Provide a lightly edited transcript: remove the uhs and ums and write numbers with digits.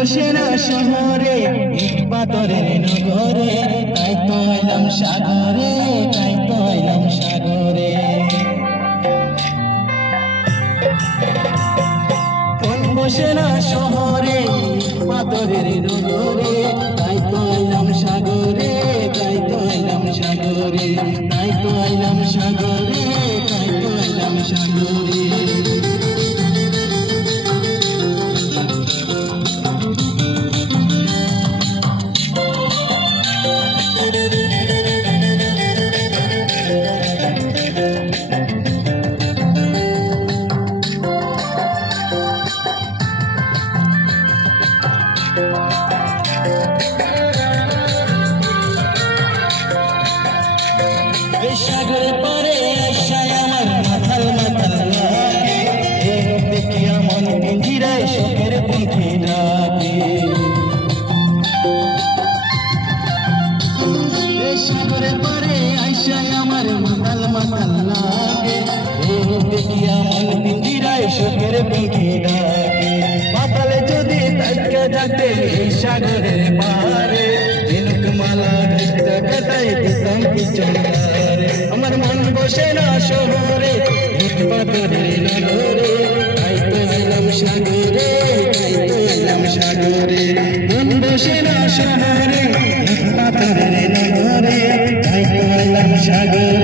বসে না শহরে পাথরের নগরে, তাই তো এলাম সাগরে, তাই তো এলাম সাগরে। মন বসে না শহরে পাথরের নগরে, তাই তো এলাম সাগরে, তাই তো এলাম সাগরে, তাই তো এলাম সাগরে, তাই তো এলাম সাগরে। সাগরে পারে আশায় আমার মাথাল মাথাল লাগে, দেখিয়া মন পিঞ্জিরায় শোকের পঙ্খী ডাকে। সাগরে পারে আশায় আমার মাথাল মাথাল লাগে, দেখিয়া মন পিঞ্জিরায় শোকের পঙ্খী ডাকে। মাতালে যদি তাকে যাতে সাগরের পারে, ঝিনুক মালা ঘেটে ঘেটাই দিতাম পিছনদারে। আমার মন বসে না শহরে পাথরের নগরে, তাই তো এলাম সাগরে, তাই তো এলাম সাগরে। মন বসে না শহরে পাথরের নগরে, তাই তো এলাম সাগরে।